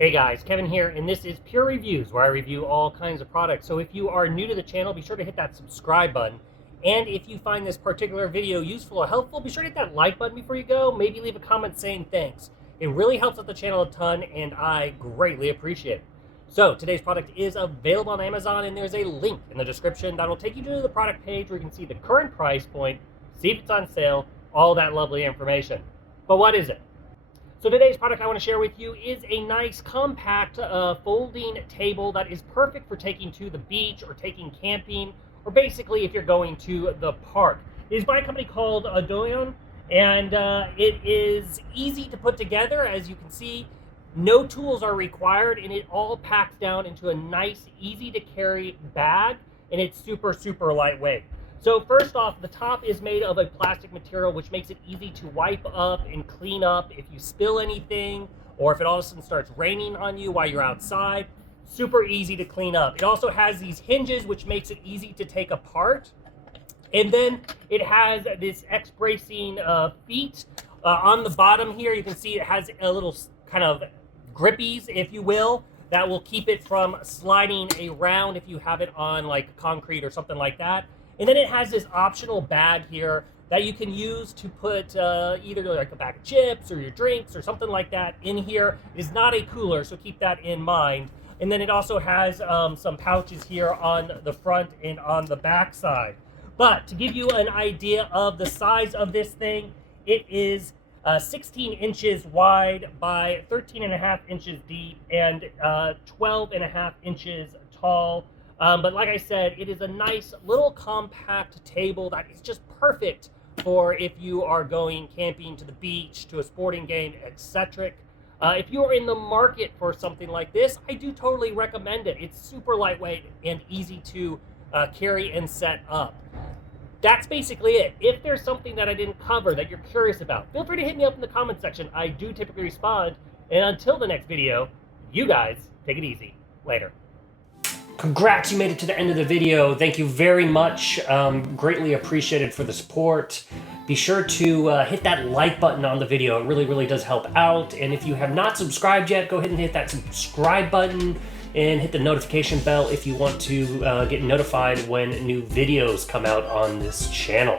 Hey guys, Kevin here, and this is Purereviews, where I review all kinds of products. So if you are new to the channel, be sure to hit that subscribe button. And if you find this particular video useful or helpful, be sure to hit that like button before you go. Maybe leave a comment saying thanks. It really helps out the channel a ton, and I greatly appreciate it. So today's product is available on Amazon, and there's a link in the description that will take you to the product page where you can see the current price point, see if it's on sale, all that lovely information. But what is it? So today's product I want to share with you is a nice compact folding table that is perfect for taking to the beach or taking camping, or basically if you're going to the park. It is by a company called Audoyon, and it is easy to put together. As you can see, no tools are required, and it all packs down into a nice, easy to carry bag, and it's super lightweight. So first off, the top is made of a plastic material, which makes it easy to wipe up and clean up if you spill anything, or if it all of a sudden starts raining on you while you're outside. Super easy to clean up. It also has these hinges, which makes it easy to take apart. And then it has this X-bracing feet. On the bottom here, you can see it has a little kind of grippies, if you will, that will keep it from sliding around if you have it on like concrete or something like that. And then it has this optional bag here that you can use to put either like a bag of chips or your drinks or something like that in here. It is not a cooler, so keep that in mind. And then it also has some pouches here on the front and on the back side. But to give you an idea of the size of this thing, it is 16 inches wide by 13.5 inches deep and 12.5 inches tall. But like I said, it is a nice little compact table that is just perfect for if you are going camping, to the beach, to a sporting game, etc. If you are in the market for something like this, I do totally recommend it. It's super lightweight and easy to carry and set up. That's basically it. If there's something that I didn't cover that you're curious about, feel free to hit me up in the comment section. I do typically respond. And until the next video, you guys take it easy. Later. Congrats, you made it to the end of the video. Thank you very much. Greatly appreciated for the support. Be sure to hit that like button on the video. It really does help out. And if you have not subscribed yet, go ahead and hit that subscribe button and hit the notification bell if you want to get notified when new videos come out on this channel.